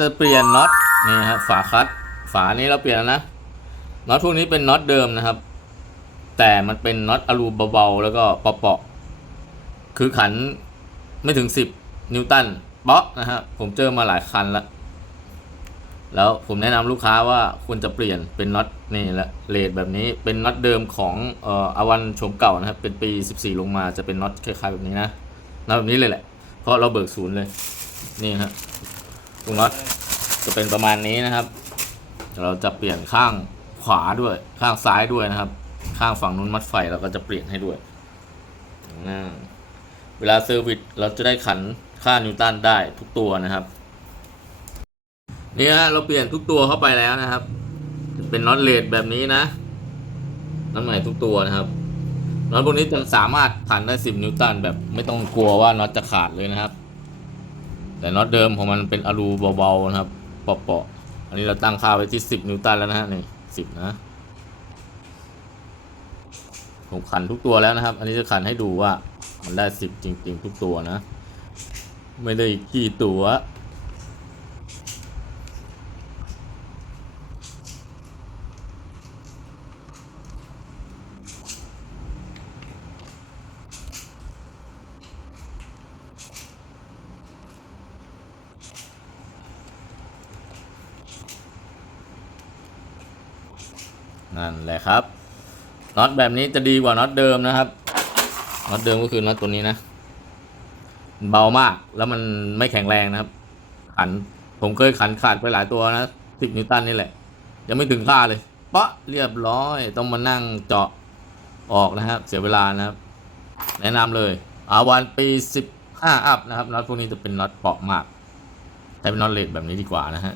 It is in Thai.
จะเปลี่ยนน็อตนี่ครับฝาคัดฝานี้เราเปลี่ยนแล้วนะน็อตพวกนี้เป็นน็อตเดิมนะครับ แต่มันเป็นน็อตอะลูเบาๆแล้วก็เปาะๆคือขันไม่ถึง 10 นิวตันเปาะนะฮะผมเจอมาหลายคันแล้วแล้วผมแนะนำลูกค้าว่าควรจะเปลี่ยนเป็นน็อตนี่แหละเลดแบบนี้เป็นน็อตเดิมของเอ่ออวันโฉมเก่านะครับ เป็นปี 14 ลงมาจะเป็นน็อตคล้ายๆแบบนี้นะน็อตแบบนี้เลยแหละเพราะเราเบิกศูนย์เลยนี่ฮะ ตรงน็อตจะเป็นประมาณนี้นะครับ เราจะเปลี่ยนข้างขวาด้วยข้างซ้ายด้วยนะครับ ข้างฝั่งนู้นมัดไฟเราก็จะเปลี่ยนให้ด้วยอ่าเวลาเซอร์วิสเราจะได้ขันค่านิวตันได้ทุกตัวนะครับนี่ฮะเราเปลี่ยนทุกตัวเข้าไปแล้วนะครับ เป็นน็อตเลดแบบนี้นะน็อตใหม่ทุกตัวนะครับน็อตพวกนี้จะสามารถขันได้ 10 นิวตันแบบไม่ต้องกลัวว่าน็อตจะขาดเลยนะครับ แต่น็อตเดิมของมันเป็นอะลูเบาๆนะครับเปาะๆอันนี้เราตั้งค่าไว้ที่ 10 นิวตันแล้วนะฮะนี่10นะผมขันทุกตัวแล้วนะครับ อันนี้จะขันให้ดูว่ามันได้10จริง ๆ ทุกตัวนะ ไม่ได้กี่ตัว นั่นแหละครับน็อตแบบนี้จะดีกว่าน็อตเดิมนะครับน็อตเดิมก็คือน็อตตัวนี้นะ เบามากแล้วมันไม่แข็งแรงนะครับ ขันผมเคยขันขาดไปหลายตัวนะสิบนิวตันนี่แหละ ยังไม่ถึงค่าเลยปะเรียบร้อย ต้องมานั่งเจาะออกนะครับ เสียเวลานะครับ แนะนำเลยอาวันปีสิบห้าอัพนะครับน็อตพวกนี้จะเป็นน็อตเปราะมากใช้เป็นน็อตเลดแบบนี้ดีกว่านะฮะ